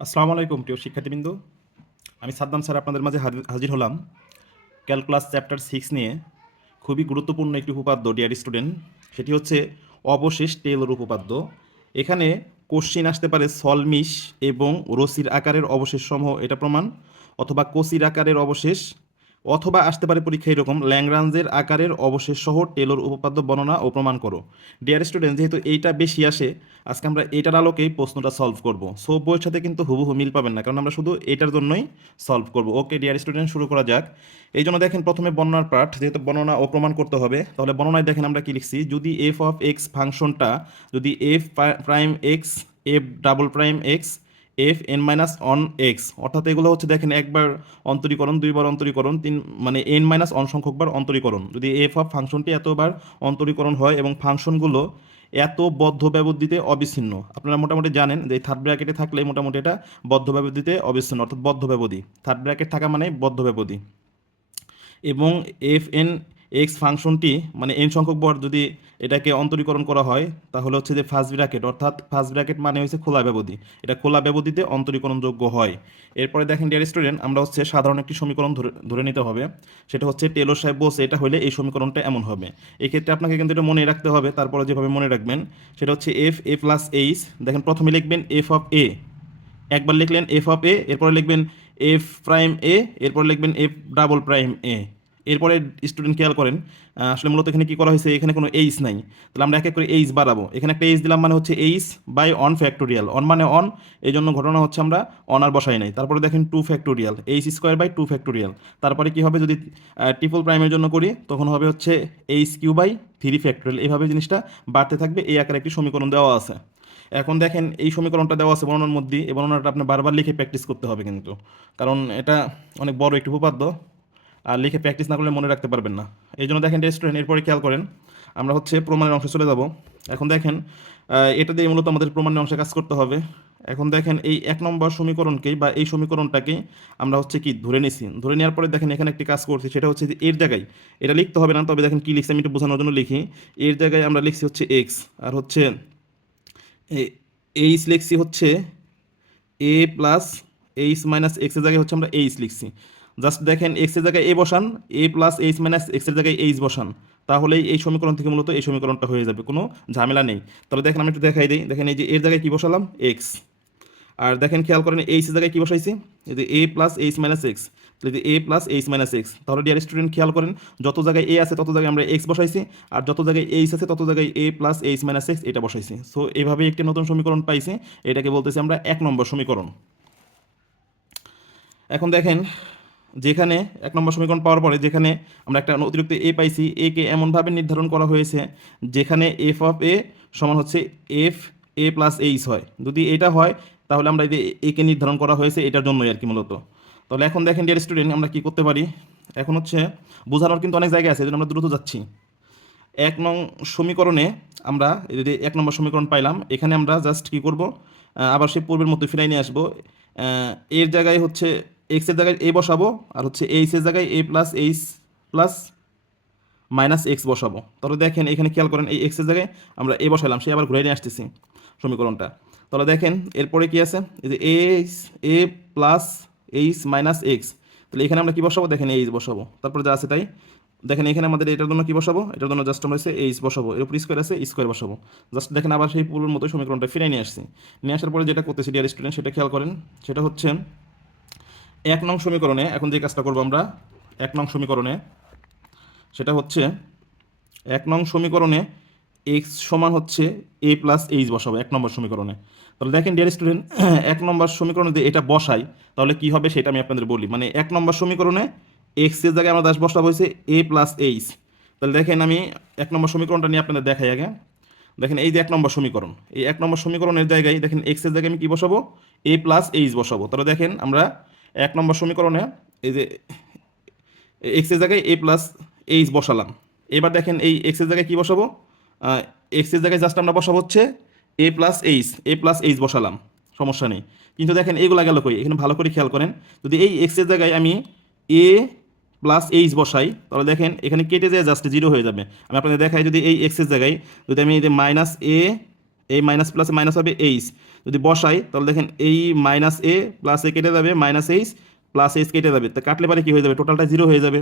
আসসালামু আলাইকুম প্রিয় শিক্ষার্থীবৃন্দ। আমি সাদ্দাম স্যার আপনাদের মাঝে হাজির হলাম ক্যালকুলাস চ্যাপ্টার 6 নিয়ে। খুবই গুরুত্বপূর্ণ একটি উপপাদ্য ডিয়ার স্টুডেন্ট, সেটি হচ্ছে অবশেষ টেলর উপপাদ্য। এখানে কোশ্চিন আসতে পারে সলমিশ এবং রসির আকারের অবশেষ সমূহ এটা প্রমাণ, অথবা কোসির আকারের অবশেষ, অথবা আসতে পারে পরীক্ষা এরকম ল্যাংরাঞ্জের আকারের অবশেষ সহ টেলর উপপাদ্য বর্ণনা ও প্রমাণ করো। ডিয়ার স্টুডেন্ট, যেহেতু এইটা বেশি আসে, আজকে আমরা এইটার আলোকেই প্রশ্নটা সলভ করব। সো বইয়ের সাথে কিন্তু হুবহু মিল পাবেন না, কারণ আমরা শুধু এটার জন্যই সলভ করব। ওকে ডিয়ার স্টুডেন্ট, শুরু করা যাক। এই জন্য দেখেন প্রথমে বর্ণনার পার্ট, যেহেতু বর্ণনা ও প্রমাণ করতে হবে, তাহলে বর্ণনায় দেখেন আমরা কি লিখছি। যদি এফ অফ এক্স ফাংশনটা, যদি F prime x, F double prime x, F N minus on x, অর্থাৎ এগুলো হচ্ছে দেখেন একবার অন্তরীকরণ, দুইবার অন্তরীকরণ, তিন মানে এন মাইনাস অন সংখ্যকবার অন্তরীকরণ। যদি এফ অফ ফাংশনটি এতবার অন্তরীকরণ হয় এবং ফাংশনগুলো এত বদ্ধ ব্যবধিতে অবিচ্ছিন্ন, আপনারা মোটামুটি জানেন যে থার্ড ব্র্যাকেটে থাকলে মোটামুটি এটা বদ্ধ ব্যবধিতে অবিচ্ছিন্ন, অর্থাৎ বদ্ধ ব্যবধি। থার্ড ব্র্যাকেট থাকা মানে বদ্ধ ব্যবধি। এবং এফ এন এক্স ফাংশনটি মানে এন সংখ্যক বার যদি এটাকে অন্তরীকরণ করা হয়, তাহলে হচ্ছে যে ফার্স্ট ব্র্যাকেট, অর্থাৎ ফার্স্ট ব্র্যাকেট মানে হচ্ছে খোলা ব্যবধি, এটা খোলা ব্যবধিতে অন্তরীকরণযোগ্য হয়। এরপরে দেখেন ডিয়ার স্টুডেন্ট, আমরা হচ্ছে সাধারণ একটি সমীকরণ ধরে ধরে নিতে হবে। সেটা হচ্ছে টেলর সাহেব বলছে এটা হলে এই সমীকরণটা এমন হবে। এক্ষেত্রে আপনাকে কিন্তু এটা মনে রাখতে হবে, তারপরে যেভাবে মনে রাখবেন সেটা হচ্ছে এফ এ প্লাস এইচ। দেখেন প্রথমে লিখবেন এফ অফ এ, একবার লিখলেন এফ অফ এ, এরপরে লিখবেন এফ প্রাইম এ, এরপর লিখবেন এফ ডাবল প্রাইম এ। এরপরে স্টুডেন্ট খেয়াল করেন, আসলে মূলত এখানে কি করা হয়েছে, এখানে কোনো এইচ নাই, তাহলে আমরা এক এক করে এইচ বাড়াবো। এখানে একটা এইচ দিলাম মানে হচ্ছে H by n factorial, n মানে অন, এই জন্য ঘটনা হচ্ছে আমরা অন আর বসাই নাই। তারপরে দেখেন two factorial, H square by two factorial. তারপরে কি হবে, যদি ট্রিপল প্রাইমের জন্য করি তখন হবে হচ্ছে H cube by three factorial. এইভাবে জিনিসটা বাড়তে থাকবে, এই আকারে একটি সমীকরণ দেওয়া আছে। এখন দেখেন এই সমীকরণটা দেওয়া আছে বর্ণনার মধ্যে, এই বর্ণনাটা আপনি বারবার লিখে প্র্যাকটিস করতে হবে কিন্তু, কারণ এটা অনেক বড় একটি উপপাদ্য, আর লিখে প্র্যাকটিস না করলে মনে রাখতে পারবেন না। এই জন্য দেখেন স্টুডেন্ট, এরপরে খেয়াল করেন আমরা হচ্ছে প্রমাণের অংশে চলে যাব। এখন দেখেন এটা দিয়ে মূলত আমাদের প্রমাণের অংশে কাজ করতে হবে। এখন দেখেন এই এক নম্বর সমীকরণকেই বা এই সমীকরণটাকেই আমরা হচ্ছে কি ধরে নিছি। ধরে নেওয়ার পরে দেখেন এখানে একটি কাজ করছি, সেটা হচ্ছে যে এর জায়গায় এটা লিখতে হবে না, তবে দেখেন কি লিখছি আমি একটু বোঝানোর জন্য লিখি। এর জায়গায় আমরা লিখছি হচ্ছে এক্স, আর হচ্ছে এইচ লিখছি হচ্ছে এ প্লাস এইচ মাইনাস এক্সের জায়গায় হচ্ছে আমরা এইচ লিখছি। জাস্ট দেখেন এক্সের জায়গায় এ বসান, এ প্লাস এইচ মাইনাস এক্সের জায়গায় এইচ বসান, তাহলেই এই সমীকরণ থেকে মূলত এই সমীকরণটা হয়ে যাবে, কোনো ঝামেলা নেই। তাহলে দেখেন আমি একটু দেখাই দিই। দেখেন এই যে এর জায়গায় কী বসালাম, এক্স, আর দেখেন খেয়াল করেন এইচ এর জায়গায় কী বসাইছি, এই যে এ প্লাস এইচ মাইনাস এক্স, তাহলে যে এ প্লাস এইচ মাইনাস এক্স। তাহলে ডিয়ার স্টুডেন্ট খেয়াল করেন, যত জায়গায় এ আছে তত জায়গায় আমরা এক্স বসাইছি, আর যত জায়গায় এইচ আছে তত জায়গায় A plus H minus x এটা বসাইছি। সো এইভাবেই একটি নতুন সমীকরণ পাইছি, এটাকে বলতেছি আমরা এক নম্বর সমীকরণ। এখন দেখেন যেখানে এক নম্বর সমীকরণ পাওয়ার পরে যেখানে আমরা একটা অতিরিক্ত এ পাইছি, এ কে এমনভাবে নির্ধারণ করা হয়েছে যেখানে এফ অফ এ সমান হচ্ছে এফ এ প্লাস এইচ হয়। যদি এটা হয় তাহলে আমরা এই যে এ কে নির্ধারণ করা হয়েছে এটার জন্যই আর কি মূলত। তাহলে এখন দেখেন ডিয়ার স্টুডেন্ট, আমরা কি করতে পারি। এখন হচ্ছে বোঝানোর কিন্তু অনেক জায়গা আছে, এই জন্য আমরা দ্রুত যাচ্ছি। এক নং সমীকরণে আমরা এই যে এক নম্বর সমীকরণ পাইলাম, এখানে আমরা জাস্ট কি করব, আবার সেই পূর্বের মতো ফিরাই নিয়ে আসবো। এর জায়গায় হচ্ছে এক্স এর জায়গায় এ বসাবো, আর হচ্ছে এইচ এর জায়গায় A plus H plus minus X বসাবো। তাহলে দেখেন এখানে খেয়াল করেন এই এক্স এর জায়গায় আমরা এ বসাইলাম, সে আবার ঘুরে নিয়ে আসতেছি সমীকরণটা। তাহলে দেখেন এরপরে কি আছে, এই যে H A plus H minus x, তাহলে এখানে আমরা কি বসাবো, দেখেন এইচ বসাবো, তারপরে যা আছে তাই। দেখেন এখানে আমাদের এটার জন্য কি বসাবো, এটার জন্য জাস্ট আমরা হচ্ছে এইচ বসাবো, এর উপর স্কোয়ার আছে স্কোয়ার বসাবো। জাস্ট দেখেন আবার সেই পূর্বের মতো সমীকরণটা ফিরে নিয়ে আসছি। নিয়ে আসার পরে যেটা করতেছি ডিয়ার স্টুডেন্ট, সেটা খেয়াল করেন। সেটা হচ্ছে এক নং সমীকরণে এখন যে কাজটা করবো আমরা এক নং সমীকরণে, সেটা হচ্ছে এক নং সমীকরণে এক্স সমান হচ্ছে এ প্লাস এইচ বসাবো এক নম্বর সমীকরণে। তাহলে দেখেন ডিয়ার স্টুডেন্ট, এক নম্বর সমীকরণে যদি এটা বসাই তাহলে কি হবে সেটা আমি আপনাদের বলি। মানে এক নম্বর সমীকরণে এক্স এর জায়গায় আমরা দাস বসাবো হয়েছে এ প্লাস এইচ। তাহলে দেখেন আমি এক নম্বর সমীকরণটা নিয়ে আপনাদের দেখাই আগে। দেখেন এই যে এক নম্বর সমীকরণ, এই এক নম্বর সমীকরণের জায়গায় দেখেন এক্স এর জায়গায় আমি কি বসাবো, এ প্লাস এইচ বসাবো। তাহলে দেখেন আমরা এক নম্বর সমীকরণে এই যে এক্স এর জায়গায় এ প্লাস এইচ বসালাম। এবার দেখেন এই এক্স এর জায়গায় কি বসাবো, এক্স এর জায়গায় জাস্ট আমরা বসাবো হচ্ছে এ প্লাস এইচ, এ প্লাস এইচ বসালাম, সমস্যা নেই। কিন্তু দেখেন এইগুলা গেল কই, এখানে ভালো করে খেয়াল করেন। যদি এই এক্স এর জায়গায় আমি এ প্লাস এইচ বসাই তাহলে দেখেন এখানে কেটে যায় জাস্ট জিরো হয়ে যাবে। আমি আপনাদের দেখাই, যদি এই এক্স এর জায়গায় যদি আমি এই যে মাইনাস এ এই মাইনাস প্লাসে মাইনাস হবে এইচ, যদি বসাই তাহলে দেখেন এই মাইনাস এ প্লাস এ কেটে যাবে, মাইনাস এইচ প্লাস এইচ কেটে যাবে, তা কাটলে পারে কি হয়ে যাবে, টোটালটা জিরো হয়ে যাবে।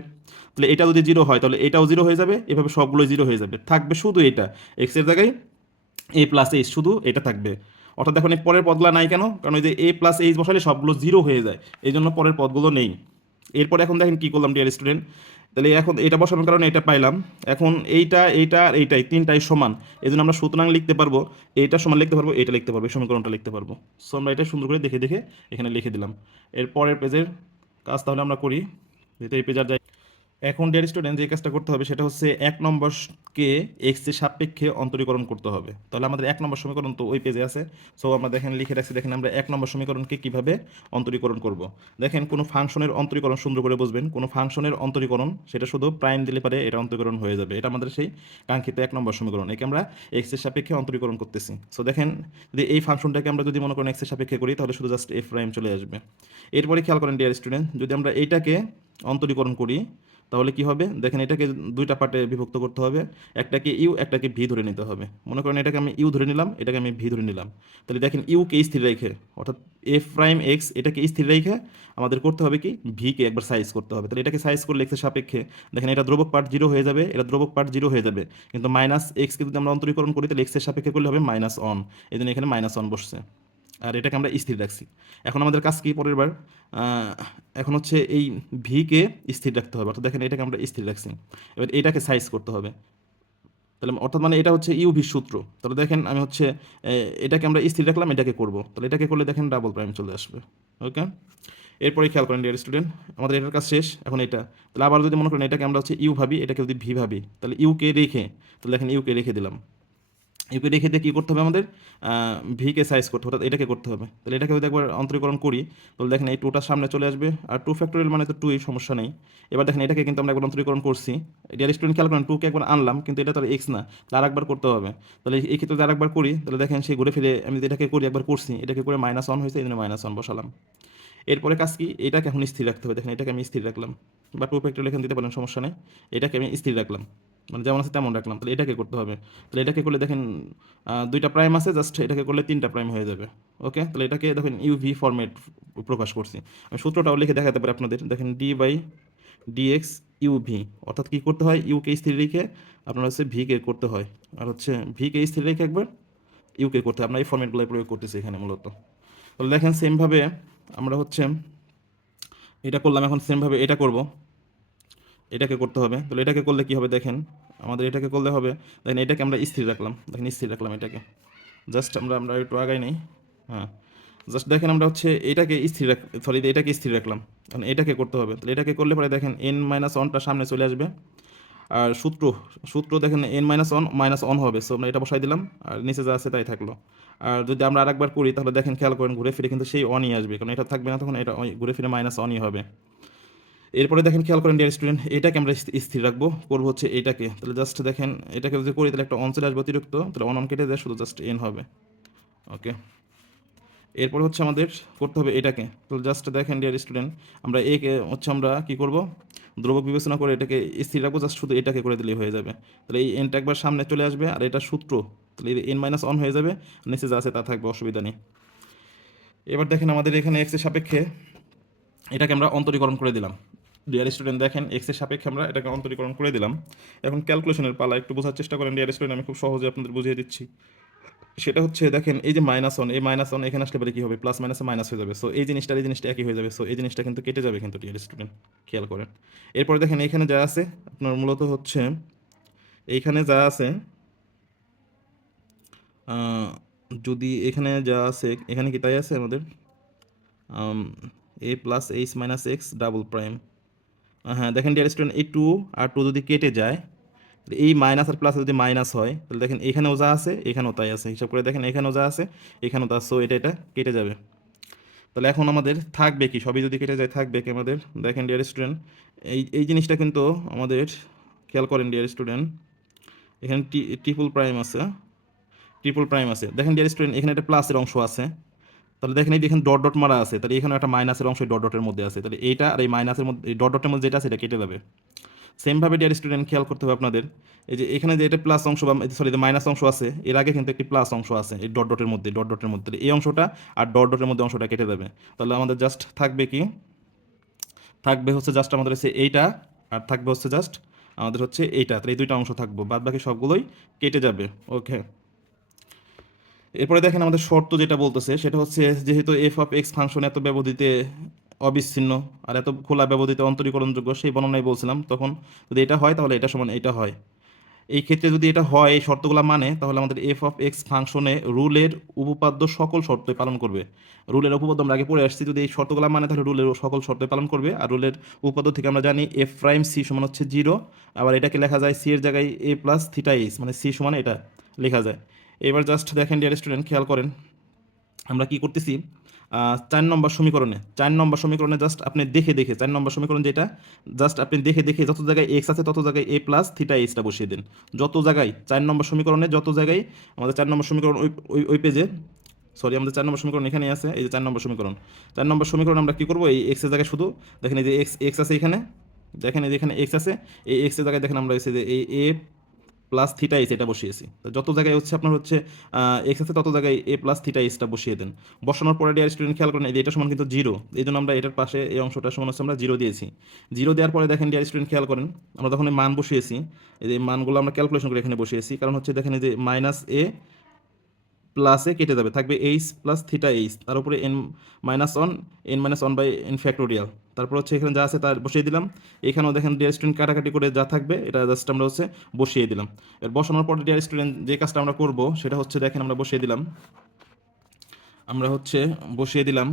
তাহলে এটা যদি জিরো হয় তাহলে এটাও জিরো হয়ে যাবে, এভাবে সবগুলো জিরো হয়ে যাবে, থাকবে শুধু এটা এক্সের জায়গায় এ প্লাস এইচ, শুধু এটা থাকবে। অর্থাৎ দেখুন এই পরের পদগুলো নাই কেন, কারণ ওই যে এ প্লাস এইচ বসালে সবগুলো জিরো হয়ে যায়, এই জন্য পরের পদগুলো নেই। এরপরে এখন দেখেন কি করলাম ডিয়ার স্টুডেন্ট, তাহলে এখন এটা বসানোর কারণে এটা পাইলাম। এখন এইটা এইটা আর এইটাই তিনটাই সমান, এই জন্য আমরা সুতরাং লিখতে পারবো এইটা সমান লিখতে পারবো, এটা লিখতে পারবো, এই সমীকরণটা লিখতে পারবো। সো আমরা এটা সুন্দর করে দেখে দেখে এখানে লিখে দিলাম। এর পরের পেজের কাজ তাহলে আমরা করি, যেহেতু এই পেজ আর যাই। এখন ডিয়ার স্টুডেন্ট যে কাজটা করতে হবে সেটা হচ্ছে 1 নম্বরকে এক্স এর সাপেক্ষে অন্তরীকরণ করতে হবে। তাহলে আমাদের 1 নম্বর সমীকরণ তো ওই পেজে আছে। সো আমরা দেখেন লিখে রাখছি, দেখেন আমরা 1 নম্বর সমীকরণকে কিভাবে অন্তরীকরণ করব। দেখেন কোনো ফাংশনের অন্তরীকরণ সুন্দর করে বুঝবেন, কোনো ফাংশনের অন্তরীকরণ সেটা শুধু প্রাইম দিলে পারে এটা অন্তরীকরণ হয়ে যাবে, এটা আমাদের সেই কাঙ্ক্ষিত 1 নম্বর সমীকরণ, একে আমরা এক্স এর সাপেক্ষে অন্তরীকরণ করতেছি। সো দেখেন যদি এই ফাংশনটাকে আমরা যদি মনে করেন এক্স এর সাপেক্ষে করি তাহলে শুধু জাস্ট এফ প্রাইম চলে আসবে। এরপরে খেয়াল করেন ডিয়ার স্টুডেন্ট, যদি আমরা এইটাকে অন্তরীকরণ করি তাহলে কি হবে, দেখেন এটাকে দুইটা পার্টে বিভক্ত করতে হবে, একটাকে ইউ একটাকে ভি ধরে নিতে হবে। মনে করেন এটাকে আমি ইউ ধরে নিলাম, এটাকে আমি ভি ধরে নিলাম। তাহলে দেখেন ইউকে স্থির রেখে, অর্থাৎ এফ প্রাইম এক্স এটাকে স্থির রেখে আমাদের করতে হবে কি, ভিকে একবার সাইজ করতে হবে। তাহলে এটাকে সাইজ করলে এক্সের সাপেক্ষে দেখেন এটা ধ্রুবক পার্ট জিরো হয়ে যাবে, এটা ধ্রুবক পার্ট জিরো হয়ে যাবে, কিন্তু মাইনাস এক্সকে যদি আমরা অন্তরীকরণ করি তাহলে এক্সের সাপেক্ষে করলে হবে মাইনাস অন, এই জন্য এখানে মাইনাস অন বসছে, আর এটাকে আমরা স্থির রাখছি। এখন আমাদের কাজ কি পরের বার, এখন হচ্ছে এই ভিকে স্থির রাখতে হবে, অর্থাৎ দেখেন এটাকে আমরা স্থির রাখছি, এবার এটাকে সাইজ করতে হবে। তাহলে অর্থাৎ মানে এটা হচ্ছে ইউভির সূত্র। তাহলে দেখেন আমি হচ্ছে এটাকে আমরা স্থির রাখলাম, এটাকে করব, তাহলে এটাকে করলে দেখেন ডাবল প্রাইম চলে আসবে। ওকে, এরপরে খেয়াল করেন ডিয়ার স্টুডেন্ট, আমাদের এটার কাজ শেষ, এখন এটা। তাহলে আবার যদি মনে করেন এটাকে আমরা হচ্ছে ইউ ভাবি, এটাকে যদি ভি ভাবি, তাহলে ইউকে রেখে, তাহলে দেখেন ইউকে রেখে দিলাম, ইউকে রেখে দিয়ে কী করতে হবে আমাদের, ভিকে সাইজ করতে হবে, অর্থাৎ এটাকে করতে হবে। তাহলে এটাকে যদি একবার অন্তরীকরণ করি তাহলে দেখেন এই টুটার সামনে চলে আসবে, আর টু ফ্যাক্টোরিয়াল মানে তো টুই, সমস্যা নেই। এবার দেখেন এটাকে কিন্তু আমরা একবার অন্তরীকরণ করছি, ডিয়ার স্টুডেন্ট খেয়াল করেন টুকে একবার আনলাম কিন্তু এটা তো আর এক্স না, তাহলে আরেকবার করতে হবে। তাহলে এই ক্ষেত্রে যদি আরেকবার করি তাহলে দেখেন সেই ঘুরে ফিরে আমি যদি এটাকে করি, একবার করছি এটাকে করে মাইনাস অন হয়েছে, এই জন্য মাইনাস অন বসালাম। এরপরে কাজ কি, এটাকে এখন স্থির রাখতে হবে, দেখেন এটাকে আমি স্থির রাখলাম, বা টু ফ্যাক্টরিয়াল এখানে দিতে পারেন, সমস্যা নেই। এটাকে আমি স্থির রাখলাম, মানে যেমন আছে তেমন রাখলাম, তাহলে এটাকে করতে হবে। তাহলে এটাকে করলে দেখেন দুইটা প্রাইম আছে, জাস্ট এটাকে করলে তিনটা প্রাইম হয়ে যাবে। ওকে, তাহলে এটাকে দেখেন ইউভি ফরম্যাট প্রকাশ করছি, আমি সূত্রটাও লিখে দেখাতে পারি আপনাদের, দেখেন ডি বাই ডিএক্স ইউভি, অর্থাৎ কী করতে হয়, ইউকে স্থির রেখে আপনার হচ্ছে ভিকে করতে হয়, আর হচ্ছে ভিকে স্থির রেখে একবার ইউকে করতে হয়, আমরা এই ফরম্যাটগুলো প্রয়োগ করতেছি এখানে মূলত। তাহলে দেখেন সেমভাবে আমরা হচ্ছে এটা করলাম, এখন সেমভাবে এটা করব, এটাকে করতে হবে। তাহলে এটাকে করলে কি হবে, দেখেন আমাদের এটাকে করলে হবে, দেখেন এটাকে আমরা স্থির রাখলাম, দেখেন স্থির রাখলাম এটাকে, জাস্ট আমরা আমরা একটু আগাই নেই, হ্যাঁ জাস্ট দেখেন আমরা হচ্ছে এটাকে স্থির রাখ, সরি এটাকে স্থির রাখলাম, কারণ এটাকে করতে হবে। তাহলে এটাকে করলে পরে দেখেন এন মাইনাস ওয়ানটা সামনে চলে আসবে, আর সূত্র সূত্র দেখেন এন মাইনাস অন হবে, সো আমরা এটা বসাই দিলাম, আর নিচে যা আছে তাই থাকলো। আর যদি আমরা আরেকবার করি তাহলে দেখেন খেয়াল করেন ঘুরে ফিরে কিন্তু সেই অনই আসবে, কারণ এটা থাকবে না, তখন এটা ঘুরে ফিরে মাইনাস অনই হবে। এরপরে দেখেন খেয়াল করেন ডিয়ার স্টুডেন্ট, এটাকে আমরা স্থির রাখবো, করবো হচ্ছে এটাকে, তাহলে জাস্ট দেখেন এটাকে যদি করি তাহলে একটা অন চলে আসবে অতিরিক্ত, তাহলে অন কেটে যায়, শুধু জাস্ট এন হবে। ওকে, এরপরে হচ্ছে আমাদের করতে হবে এটাকে, তো জাস্ট দেখেন ডিয়ার স্টুডেন্ট, আমরা একে হচ্ছে আমরা কী করব, ধ্রুবক বিবেচনা করে এটাকে স্থির রাখবো, জাস্ট শুধু এটাকে করে দিলেই হয়ে যাবে। তাহলে এই এনটা একবার সামনে চলে আসবে, আর এটা সূত্র, তাহলে এন মাইনাস অন হয়ে যাবে, নিচে যা আছে তা থাকবে, অসুবিধা নেই। এবার দেখেন আমাদের এখানে এক্সের সাপেক্ষে এটাকে আমরা অন্তরীকরণ করে দিলাম। ডিয়ার স্টুডেন্ট দেখেন এক্সের সাপেক্ষে আমরা এটাকে অন্তরীকরণ করে দিলাম। এখন ক্যালকুলেশনের পালা, একটু বোঝার চেষ্টা করেন ডিয়ার স্টুডেন্ট, আমি খুব সহজে আপনাদের বুঝিয়ে দিচ্ছি। সেটা হচ্ছে দেখেন এই যে মাইনাস অন, এই মাইনাস অন এখানে আসলে পরে কী হবে, প্লাস মাইনাসে মাইনাস হয়ে যাবে, সো এই জিনিসটা একই হয়ে যাবে, সো এই জিনিসটা কিন্তু কেটে যাবে কিন্তু ডিয়ার স্টুডেন্ট, খেয়াল করেন। এরপরে দেখেন এখানে যা আছে আপনার মূলত হচ্ছে এইখানে যা আছে, যদি এখানে যা আছে এখানে কি তাই আছে আমাদের, A plus H minus X double prime, হ্যাঁ দেখেন ডিয়ার স্টুডেন্ট এই টু আর টু যদি কেটে যায়, এই মাইনাস আর প্লাস যদি মাইনাস হয় তাহলে দেখেন এখানেও যা আছে এখানেও তাই আছে, হিসাব করে দেখেন এখানেও যা আছে এখানেও তা, সো এটা কেটে যাবে। তাহলে এখন আমাদের থাকবে কি, সবই যদি কেটে যায় থাকবে কি আমাদের, দেখেন ডিয়ার স্টুডেন্ট এই এই জিনিসটা কিন্তু আমাদের খেয়াল করেন ডিয়ার স্টুডেন্ট, এখানে ট্রিপল প্রাইম আছে, ট্রিপল প্রাইম আছে, দেখেন ডিয়ার স্টুডেন্ট এখানে একটা প্লাসের অংশ আছে, তাহলে দেখেন এই দেখেন ডট ডট মারা আছে, তাহলে এখানে একটা মাইনাসের অংশ ডট ডটের মধ্যে আছে, তাহলে এইটা আর এই মাইনাসের মধ্যে এই ডট ডটের মধ্যে যেটা আছে এটা কেটে যাবে। সেমভাবে ডিয়ার স্টুডেন্ট খেয়াল করতে হবে আপনাদের, এই যে এখানে যে এটা প্লাস অংশ বা সরি মাইনাস অংশ আছে, এর আগে কিন্তু একটি প্লাস অংশ আছে এই ডট ডটের মধ্যে, এই অংশটা আর ডট ডটের মধ্যে অংশটা কেটে যাবে। তাহলে আমাদের জাস্ট থাকবে কি, থাকবে হচ্ছে জাস্ট আমাদের হচ্ছে এইটা, আর থাকবে হচ্ছে জাস্ট আমাদের হচ্ছে এইটা। তাহলে এই দুইটা অংশ থাকবো, বাদ বাকি সবগুলোই কেটে যাবে। ওকে, এরপরে দেখেন আমাদের শর্ত যেটা বলতেছে সেটা হচ্ছে, যেহেতু এফ অফ এক্স ফাংশন এত ব্যবধিতে অবিচ্ছিন্ন আর এত খোলা ব্যবধিতে অন্তরীকরণযোগ্য, সেই বর্ণনায় বলছিলাম, তখন যদি এটা হয় তাহলে এটা সমান এটা হয়। এই ক্ষেত্রে যদি এটা হয়, এই শর্তগুলো মানে, তাহলে আমাদের এফ অফ এক্স ফাংশনে রুলের উপপাদ্য সকল শর্তই পালন করবে। রুলের উপপাদ্য আমরা আগে পড়ে আসছি, যদি এই শর্তগুলো মানে তাহলে রুলের সকল শর্তই পালন করবে। আর রুলের উপপাদ্য থেকে আমরা জানি এফ প্রাইম সি সমান হচ্ছে 0, আবার এটাকে লেখা যায় সি এর জায়গায় এ প্লাস থিটা এইচ, মানে সি সমান এটা লেখা যায়। এবার জাস্ট দেখেন ডিয়ার স্টুডেন্ট, খেয়াল করেন আমরা কি করতেছি। 4 নম্বর সমীকরণে জাস্ট আপনি দেখে দেখে, 4 নম্বর সমীকরণ যেটা, জাস্ট আপনি দেখে দেখে যত জায়গায় এক্স আছে তত জায়গায় এ প্লাস থিটা এইচটা বসিয়ে দিন। যত জায়গায় 4 নম্বর সমীকরণে, যত জায়গায় আমাদের 4 নম্বর সমীকরণ ওই ওই ওই পেজে, সরি আমাদের 4 নম্বর সমীকরণ এখানেই আছে, এই যে 4 নম্বর সমীকরণ। 4 নম্বর সমীকরণ আমরা কী করবো, এই এক্সের জায়গায় শুধু দেখেন এই যে এক্স এক্স আছে এখানে, দেখেন এই যে এখানে এক্স আছে, এই এক্সের জায়গায় দেখেন আমরা এসে যে এই এ প্লাস থিটা এস এটা বসিয়েছি। তো যত জায়গায় হচ্ছে আপনার হচ্ছে এক্স আছে তত জায়গায় এ প্লাস থিটা এসটা বসিয়ে দেন। বসানোর পরে ডিয়ার স্টুডেন্ট খেয়াল করেন, এই যে এটা সমান কিন্তু 0, এই জন্য আমরা এটার পাশে এই অংশটা সমান হচ্ছে আমরা 0 দিয়েছি। 0 দেওয়ার পরে দেখেন ডিয়ার স্টুডেন্ট খেয়াল করেন, আমরা তখন এই মান বসিয়েছি, এই যে মানগুলো আমরা ক্যালকুলেশন করে এখানে বসিয়েছি, কারণ হচ্ছে দেখেন এই যে মাইনাস এ প্লাসে কেটে যাবে, থাকবে এইচ প্লাস থিটা এইচ, তার উপরে n minus one, n minus one by n factorial. তারপর হচ্ছে এখানে যা আছে তা বসিয়ে দিলাম। এখানেও দেখেন ডিয়ার স্টুডেন্ট কাটাকাটি করে যা থাকবে এটা জাস্ট আমরা হচ্ছে বসিয়ে দিলাম। এর বসানোর পরে ডিয়ার স্টুডেন্ট যে কাজটা আমরা করব সেটা হচ্ছে দেখেন আমরা বসিয়ে দিলাম, আমরা হচ্ছে বসিয়ে দিলাম।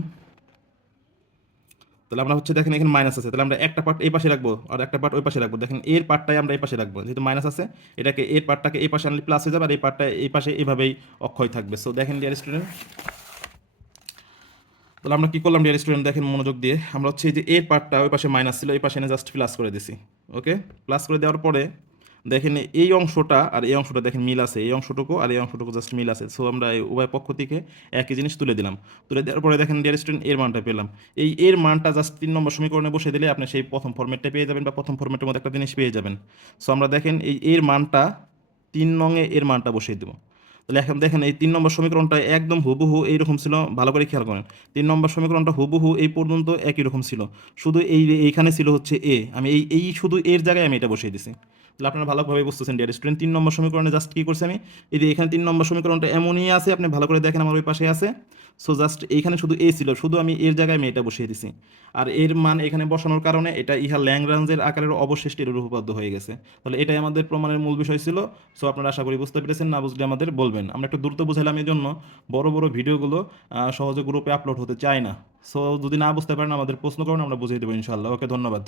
তাহলে আমরা হচ্ছে দেখেন এখানে মাইনাস আছে, তাহলে আমরা একটা পার্ট এই পাশে রাখবো আর একটা পার্ট ওই পাশে রাখবো। দেখেন এর পার্টটাই আমরা এই পাশে রাখবো, যেহেতু মাইনাস আছে, এটাকে এর পার্টটাকে এই পাশে আনলে প্লাস হয়ে যাবে, আর এই পার্টটা এই পাশে এভাবেই অক্ষয় থাকবে। সো দেখেন ডিয়ার স্টুডেন্ট, তাহলে আমরা কি করলাম ডিয়ার স্টুডেন্ট, দেখেন মনোযোগ দিয়ে, আমরা হচ্ছে এই যে এর পার্টটা ওই পাশে মাইনাস ছিল, এই পাশে এনে জাস্ট প্লাস করে দিছি। ওকে, প্লাস করে দেওয়ার পরে দেখেন এই অংশটা আর এই অংশটা দেখেন মিল আছে, এই অংশটুকু আর এই অংশটুকু জাস্ট মিল আছে। সো আমরা এই উভয় পক্ষ থেকে একই জিনিস তুলে দিলাম। তুলে দেওয়ার পরে দেখেন ডিয়ার স্টুডেন্ট এর মানটা পেলাম। এই এর মানটা জাস্ট 3 নম্বর সমীকরণে বসে দিলে আপনি সেই প্রথম ফর্মেটটা পেয়ে যাবেন, বা প্রথম ফর্মেটের মধ্যে একটা জিনিস পেয়ে যাবেন। সো আমরা দেখেন এই এর মানটা 3 নংয়ে এর মানটা বসিয়ে দেবো। তাহলে এখন দেখেন এই 3 নম্বর সমীকরণটা একদম হুবহু এইরকম ছিল, ভালো করে খেয়াল করেন। 3 নম্বর সমীকরণটা হুবহু এই পর্যন্ত একই রকম ছিল, শুধু এইখানে ছিল হচ্ছে এ, আমি এই শুধু এর জায়গায় আমি এটা বসিয়ে দিছি। তাহলে আপনারা ভালোভাবে বুঝতেছেন ডিয়ার স্টুডেন্ট, 3 নম্বর সমীকরণে জাস্ট কী করছে আমি, এই যে এখানে 3 নম্বর সমীকরণটা এমনই আছে, আপনি ভালো করে দেখেন আমার ওই পাশে আছে। সো জাস্ট এইখানে শুধু এ ছিল, শুধু আমি এর জায়গায় আমি এটা বসিয়ে দিছি। আর এর মান এখানে বসানোর কারণে এটা ইহা ল্যাংরাঞ্জের আকারের অবশিষ্ট এর উপপাদ্য হয়ে গেছে। তাহলে এটাই আমাদের প্রমাণের মূল বিষয় ছিল। সো আপনারা আশা করি বুঝতে পেরেছেন, না বুঝলে আমাদের বলবেন। আমরা একটু দ্রুত বুঝাইলাম, এই জন্য বড় বড় ভিডিওগুলো সহজে গ্রুপে আপলোড হতে চায় না। সো যদি না বুঝতে পারেন আমাদের প্রশ্ন করুন, আমরা বুঝিয়ে দেবো ইনশাআল্লাহ। ওকে, ধন্যবাদ।